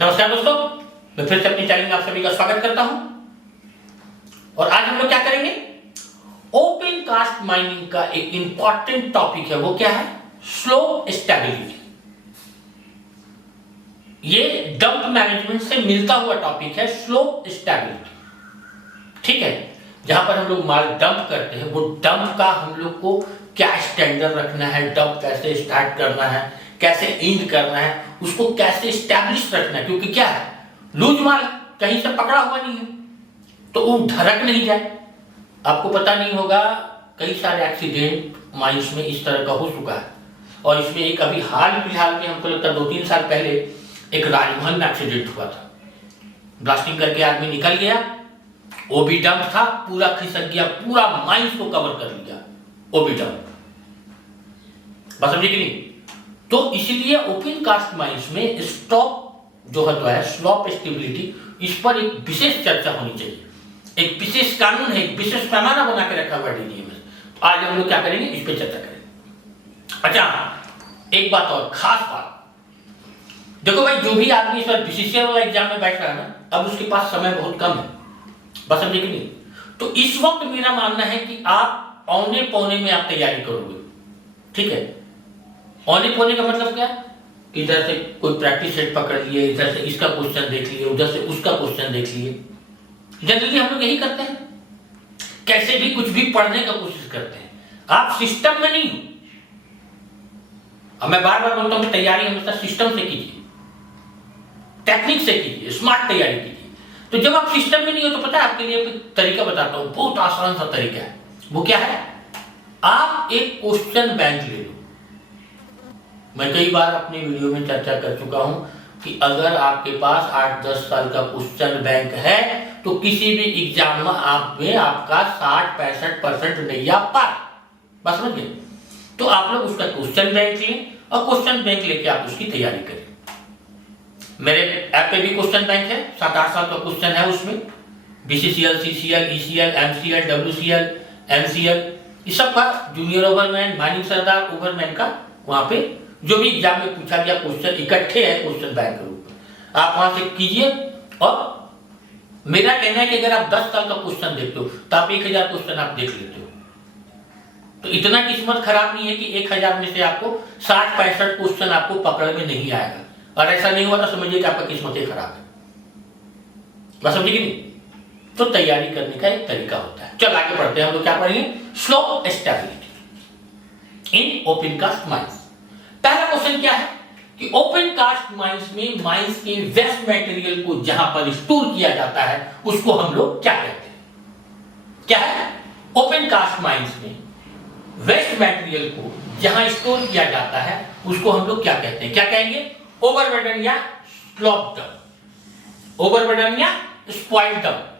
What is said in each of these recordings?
नमस्कार दोस्तों, मैं फिर से अपने चैनल में आप सभी का स्वागत करता हूं। और आज हम लोग क्या करेंगे? ओपन कास्ट माइनिंग का एक इंपॉर्टेंट टॉपिक है, वो क्या है? Slope stability. ये डंप मैनेजमेंट से मिलता हुआ टॉपिक है, स्लोप स्टेबिलिटी। ठीक है, जहां पर हम लोग माल डंप करते हैं, वो डंप का हम लोग को क्या स्टैंडर्ड रखना है, डंप कैसे स्टार्ट करना है, कैसे एंड करना है, उसको कैसे स्टैब्लिश रखना है। क्योंकि क्या है, लूज माल कहीं से पकड़ा हुआ नहीं है तो वो ढरक नहीं जाए। आपको पता नहीं होगा, कई सारे एक्सीडेंट माइंस में इस तरह का हो चुका है। और इसमें एक अभी हाल फिलहाल में, हमको लगता है 2-3 साल पहले एक राजमहल में एक्सीडेंट हुआ था। ब्लास्टिंग करके आदमी निकल गया, वो भी डंप था, पूरा खिसक गया, पूरा माइंस को कवर कर लिया वो भी डंप। बस समझे कि नहीं? तो इसीलिए ओपन कास्ट माइंस में स्टॉप जो होता है, स्लॉप स्टेबिलिटी, इस पर एक विशेष चर्चा होनी चाहिए। एक विशेष कानून है, एक विशेष पैमाना बना के रखा हुआ डीडीए में। आज हम लोग क्या करेंगे, इस पर चर्चा करेंगे। अच्छा, एक बात और खास बात, देखो भाई, जो भी आदमी इस बार बीसीसीआई वाला एग्जाम में बैठ रहा है ना, अब उसके पास समय बहुत कम है। बस समझे कि नहीं? तो इस वक्त मेरा मानना है कि आप औने पौने में आप तैयारी करोगे। ठीक है, औने पौने का मतलब क्या? इधर से कोई प्रैक्टिस सेट पकड़ लिए, इधर से इसका क्वेश्चन देख लिए, उधर से उसका क्वेश्चन देख लिए। जनरली हम लोग यही करते हैं, कैसे भी कुछ भी पढ़ने का कोशिश करते हैं। आप सिस्टम में नहीं। अब मैं बार बार बोलता हूं कि तैयारी हमेशा सिस्टम से कीजिए, टेक्निक से कीजिए, स्मार्ट तैयारी कीजिए। तो जब आप सिस्टम में नहीं हो, तो पता है आपके लिए एक तरीका बताता हूं, बहुत आसान सा तरीका है। वो क्या है? आप एक क्वेश्चन बैंक ले लो। मैं कई बार अपनी वीडियो में चर्चा कर चुका हूं कि अगर आपके पास 8-10 साल का क्वेश्चन बैंक है तो किसी भी एग्जाम में आपका 60-65% नैया पार। बस समझ गए? तो आप लोग उसका क्वेश्चन बैंक लें और क्वेश्चन बैंक लेके आप उसकी तैयारी करें। मेरे ऐप पे भी क्वेश्चन बैंक है, 7-8 साल का क्वेश्चन है उसमें। BCCL, CCL, ECL, MCL, WCL, MCL, इस सब का, जूनियर ओवरमैन, माइनिंग सरदार, ओवरमैन का, वहां पे जो भी एग्जाम में पूछा गया क्वेश्चन इकट्ठे है क्वेश्चन बैंक के रूप में। आप वहां से कीजिए। और मेरा कहना है कि अगर आप 10 साल का क्वेश्चन देखते हो तो आप 1000 क्वेश्चन आप देख लेते हो। तो इतना किस्मत खराब नहीं है कि 1000 में से आपको 60-65 क्वेश्चन आपको पकड़ में नहीं आएगा। और ऐसा नहीं हुआ तो समझिए कि आपका किस्मत ही खराब है। बस समझिए कि नहीं? तो तैयारी करने का एक तरीका होता है। चल आगे बढ़ते हैं। हम लोग क्या पढ़ेंगे? Slope stability in open cast mines. पहला क्वेश्चन क्या है कि ओपन कास्ट माइंस में माइंस के वेस्ट मटेरियल को जहां पर स्टोर किया जाता है उसको हम लोग क्या कहते हैं? क्या है? ओपन कास्ट माइंस में वेस्ट मटेरियल को जहां स्टोर किया जाता है उसको हम लोग क्या कहते हैं? क्या कहेंगे? ओवरबर्डन या स्लॉप डंप। ओवरबर्डन या स्पॉइल्ड डंप।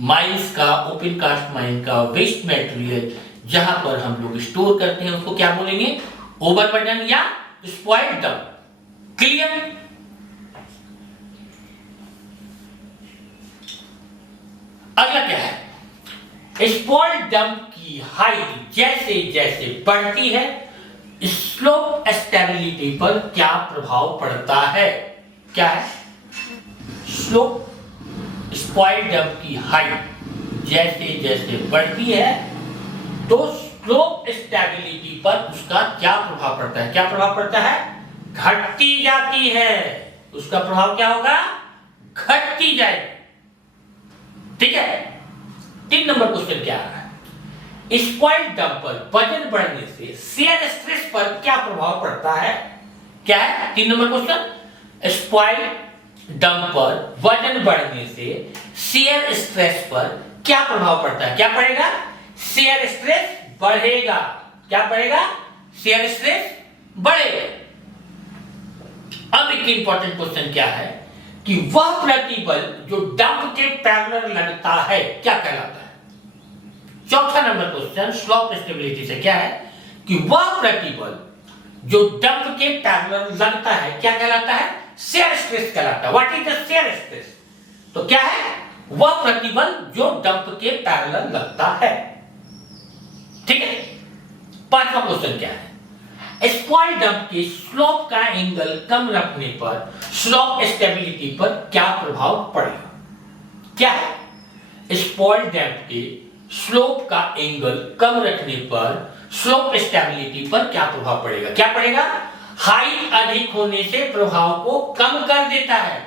माइंस का, ओपन कास्ट माइन का वेस्ट मटेरियल जहां पर हम लोग स्टोर करते हैं उसको क्या बोलेंगे? ओवरबर्डन या स्पॉइल्ड डंप। क्लियर? अगला क्या है? स्पॉइल्ड डंप की हाइट जैसे जैसे बढ़ती है, स्लोप स्टेबिलिटी पर क्या प्रभाव पड़ता है? क्या है? स्लोप, स्पॉइल्ड डंप की हाइट जैसे जैसे बढ़ती है तो स्लोप स्टेबिलिटी पर उसका क्या प्रभाव पड़ता है? क्या प्रभाव पड़ता है? घटती जाती है। उसका प्रभाव क्या होगा? घटती जाएगी। ठीक है? 3 नंबर क्वेश्चन क्या आ रहा है? स्पॉइल्ड डंप पर वजन बढ़ने से शियर स्ट्रेस पर क्या प्रभाव पड़ता है? क्या है 3 नंबर क्वेश्चन? स्पॉइल्ड डंप पर वजन बढ़ने से शियर स्ट्रेस पर क्या प्रभाव पड़ता है? क्या पड़ेगा? शियर स्ट्रेस बढ़ेगा। क्या बढ़ेगा? शियर स्ट्रेस बढ़ेगा। अब एक इंपॉर्टेंट क्वेश्चन क्या है कि वह प्रतिबल जो डंप के पैरेलल लगता है क्या कहलाता है? चौथा नंबर क्वेश्चन स्लोप स्टेबिलिटी से क्या है कि वह प्रतिबल जो डंप के पैरेलल लगता है क्या कहलाता है? शियर स्ट्रेस कहलाता है। What is the shear stress? तो क्या है? वह प्रतिबल जो डंप के पैरेलल लगता है। ठीक है? 5वां क्वेश्चन क्या है? स्पॉइल डंप के स्लोप का एंगल कम रखने पर स्लोप स्टेबिलिटी पर क्या प्रभाव पड़ेगा? क्या है? स्पॉइल डंप के स्लोप का एंगल कम रखने पर स्लोप स्टेबिलिटी पर क्या प्रभाव पड़ेगा? क्या पड़ेगा? हाइट अधिक होने से प्रभाव को कम कर देता है।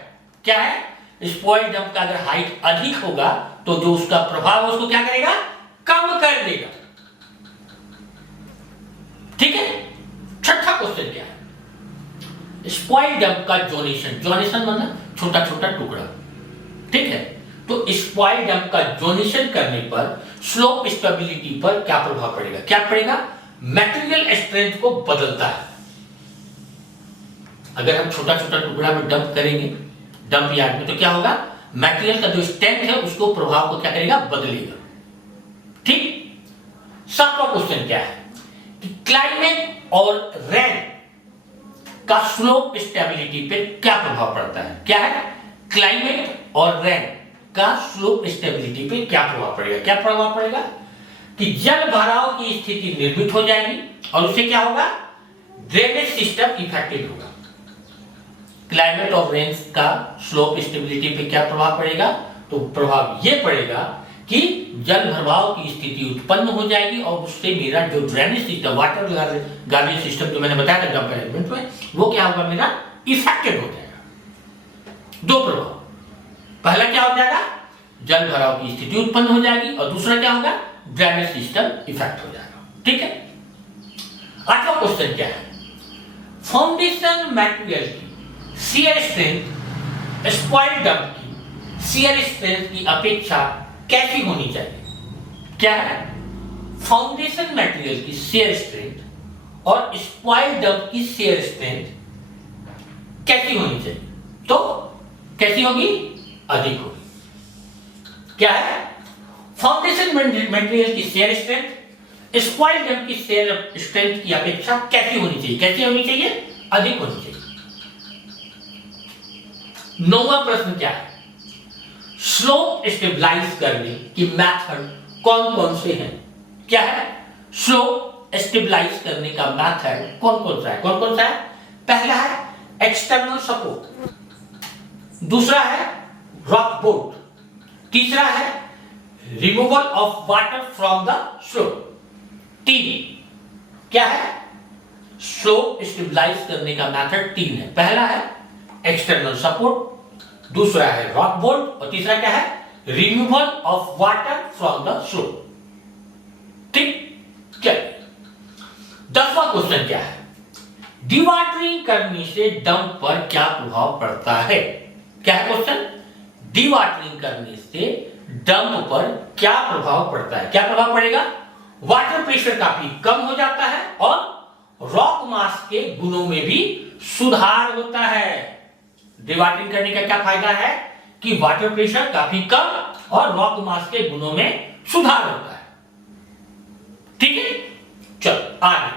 क्या है? स्पॉइल डंप का अगर हाइट अधिक होगा तो जो उसका प्रभाव है उसको क्या करेगा? कम कर देगा। ठीक है। छठा क्वेश्चन क्या है? स्पॉइल डंप का जोनेशन, जोनेशन मतलब छोटा छोटा टुकड़ा, ठीक है। तो स्पॉइल डंप का जोनेशन करने पर स्लोप स्टेबिलिटी पर क्या प्रभाव पड़ेगा? क्या पड़ेगा? मटेरियल स्ट्रेंथ को बदलता है। अगर हम छोटा छोटा टुकड़ा में डंप करेंगे डंप यार्ड में, तो क्या होगा? मटेरियल का जो स्ट्रेंथ है उसको प्रभाव को क्या करेगा? बदलेगा। ठीक। सातवां क्वेश्चन क्या है कि क्लाइमेट और रेन का स्लोप स्टेबिलिटी पे क्या प्रभाव पड़ता है? क्या है? क्लाइमेट और रेन का स्लोप स्टेबिलिटी पे क्या प्रभाव पड़ेगा? क्या प्रभाव पड़ेगा कि जल भराव की स्थिति निर्मित हो जाएगी और उससे क्या होगा? ड्रेनेज सिस्टम इफेक्टिव होगा। क्लाइमेट और रेन का स्लोप स्टेबिलिटी पे क्या प्रभाव पड़ेगा? तो प्रभाव यह पड़ेगा कि जल भराव की स्थिति उत्पन्न हो जाएगी और उससे मेरा जो drainage system, water garbage system जो मैंने बताया था डंप मैनेजमेंट में, वो क्या होगा? मेरा इफेक्टेड हो जाएगा। दो प्रभाव, पहला क्या हो जाएगा? जल भराव की स्थिति उत्पन्न हो जाएगी और दूसरा क्या होगा? ड्रेनेज सिस्टम इफेक्ट हो जाएगा। ठीक है। आठवां क्वेश्चन क्या है? फाउंडेशन मटेरियल की शियर स्ट्रेंथ स्पॉइल डंप की शियर स्ट्रेंथ की अपेक्षा कैसी होनी चाहिए? क्या है? फाउंडेशन मटेरियल की शियर स्ट्रेंथ और स्पॉइल डंप की शियर स्ट्रेंथ कैसी होनी चाहिए? तो कैसी होगी? अधिक होगी। क्या है? फाउंडेशन मटेरियल की शियर स्ट्रेंथ स्पॉइल डंप की शियर स्ट्रेंथ की अपेक्षा कैसी होनी चाहिए? कैसी होनी चाहिए? अधिक होनी चाहिए। नौवां प्रश्न क्या है? स्लोप स्टेबलाइज करने की मेथड कौन कौन से हैं? क्या है? स्लोप स्टेबलाइज करने का मेथड कौन कौन सा है? कौन कौन सा है? पहला है एक्सटर्नल सपोर्ट, दूसरा है रॉक बोर्ड, तीसरा है removal of water from the slope. तीन क्या है? स्लोप स्टेबलाइज करने का मेथड तीन है। पहला है एक्सटर्नल सपोर्ट, दूसरा है रॉक बोल्ट और तीसरा क्या है? Removal of water from the slope. ठीक। चलिए 10वां क्वेश्चन क्या है? डिवाटरिंग करने से डंप पर क्या प्रभाव पड़ता है? क्या है क्वेश्चन? डिवाटरिंग करने से डंप पर क्या प्रभाव पड़ता है? क्या प्रभाव पड़ेगा? वाटर प्रेशर काफी कम हो जाता है और रॉक मास के गुणों में भी सुधार होता है। डिवाटरिंग करने का क्या फायदा है कि वाटर प्रेशर काफी कम और रॉक मास के गुणों में सुधार होता है। ठीक है। चलो आगे।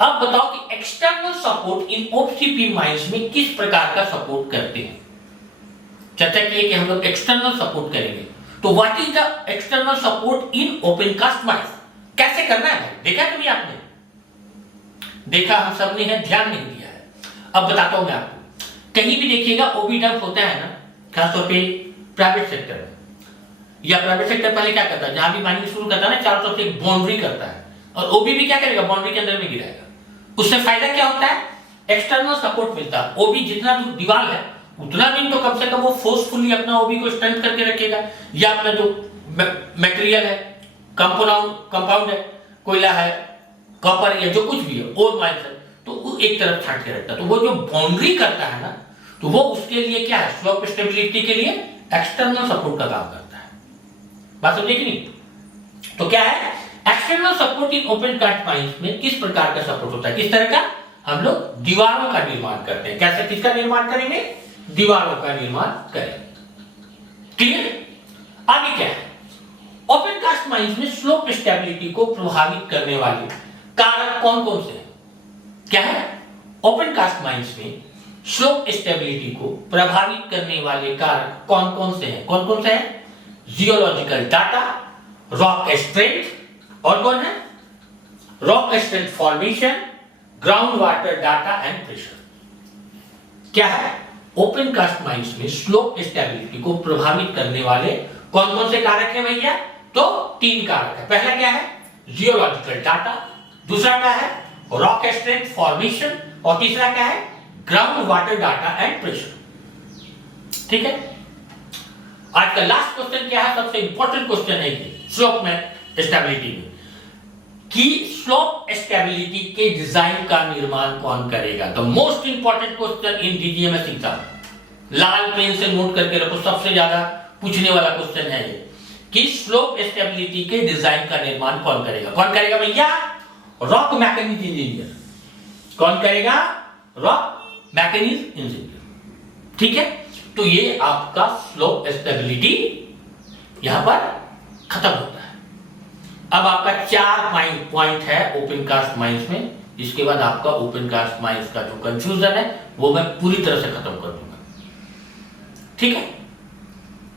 अब बताओ कि एक्सटर्नल सपोर्ट इन ओपीसीपी माइंस में किस प्रकार का सपोर्ट करते हैं? चर्चा की है कि हम लोग एक्सटर्नल सपोर्ट करेंगे, तो what is the external support in open cast mines? कैसे करना है भाई? देखा कभी आपने? देखा हम सबने है, ध्यान नहीं दिया है। अब बताता हूं मैं आपको। कहीं भी देखिएगा ओबी डंप होता है ना, खासतौर पे प्राइवेट सेक्टर में, या प्राइवेट सेक्टर पहले क्या करता है, जहां भी माइनिंग शुरू करता है ना, चारों तरफ से एक बाउंड्री करता है और ओबी भी क्या करेगा? बाउंड्री के अंदर में गिराएगा। उससे फायदा क्या होता है? एक्सटर्नल सपोर्ट मिलता है। ओबी जितना दीवार है उतना दिन तो कम से कम वो फोर्सफुली अपना ओबी को स्ट्रेंथ करके रखेगा, या अपना जो मटेरियल है, कंपाउंड है, कोयला है, कॉपर या जो कुछ भी है, ओर माइंस है, तो वो एक तरफ छाट के रखता है। तो वो जो बाउंड्री करता है ना, तो वो उसके लिए क्या है? स्लोप स्टेबिलिटी के लिए एक्सटर्नल सपोर्ट का काम करता है। बात समझे कि नहीं? तो क्या है? External support in open cast mines में किस प्रकार का सपोर्ट होता है? किस तरह का? हम लोग दीवारों का निर्माण करते हैं। कैसे? किसका निर्माण करेंगे? दीवारों का निर्माण करेंगे। क्लियर? आगे क्या है? ओपन कास्ट माइंस में स्लोप स्टेबिलिटी को प्रभावित करने वाले कारक कौन कौन से हैं? क्या है? ओपन कास्ट माइंस में स्लोप स्टेबिलिटी को प्रभावित करने वाले कारक कौन कौन से हैं? कौन कौन से हैं? जियोलॉजिकल डाटा, रॉक स्ट्रेंथ, और कौन है? Rock strength formation, ground water data and pressure. क्या है? ओपन कास्ट माइंस में स्लोप स्टेबिलिटी को प्रभावित करने वाले कौन कौन से कारक हैं भैया? तो 3 कारक है। पहला क्या है? जियोलॉजिकल डाटा, दूसरा क्या है? रॉक स्ट्रेंथ फॉर्मेशन, और तीसरा क्या है? Ground water data and pressure. ठीक है, आज का लास्ट क्वेश्चन क्या है? सबसे इंपॉर्टेंट क्वेश्चन है ये स्लोप में स्टेबिलिटी में, कि स्लोप स्टेबिलिटी के डिजाइन का निर्माण कौन करेगा? The most important question in DGMS exam. लाल पेन से नोट करके रखो, सबसे ज्यादा पूछने वाला क्वेश्चन है ये, कि स्लोप स्टेबिलिटी के डिजाइन का निर्माण कौन करेगा? कौन करेगा भैया? Rock mechanics engineer. कौन करेगा? Rock mechanics engineer. ठीक है, तो ये आपका स्लोप स्टेबिलिटी यहां पर खत्म होता है। अब आपका 4 पॉइंट है ओपन कास्ट माइंस में। इसके बाद आपका ओपन कास्ट माइंस का जो कंफ्यूजन है वो मैं पूरी तरह से खत्म कर दूंगा। ठीक है,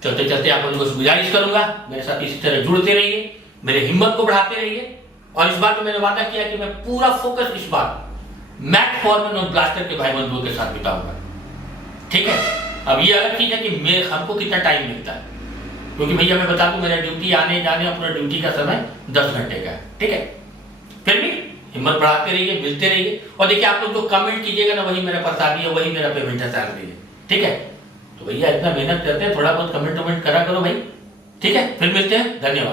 चलते चलते आप लोगों को गुजारिश करूंगा मेरे साथ इसी तरह जुड़ते रहिए, मेरे हिम्मत को बढ़ाते रहिए। और इस बार तो मैंने वादा किया कि मैं पूरा फोकस इस बार मैट फॉर्मन और ब्लास्टर के भाई बंधुओं के साथ बिताऊंगा। ठीक है, अब ये अलग चीज है कि हमको कितना टाइम मिलता है, क्योंकि भैया मैं बता दूं मेरा ड्यूटी आने जाने अपना ड्यूटी का समय 10 घंटे का है। ठीक है, फिर भी हिम्मत बढ़ाते रहिए, मिलते रहिए। और देखिए आप लोग जो कमेंट कीजिएगा ना, वही मेरा प्रसादी है, वही मेरा पेमेंट है, सैलरी है। ठीक है, तो भैया इतना मेहनत करते हैं, थोड़ा बहुत कमेंट वमेंट करा करो भाई। ठीक है, फिर मिलते हैं, धन्यवाद।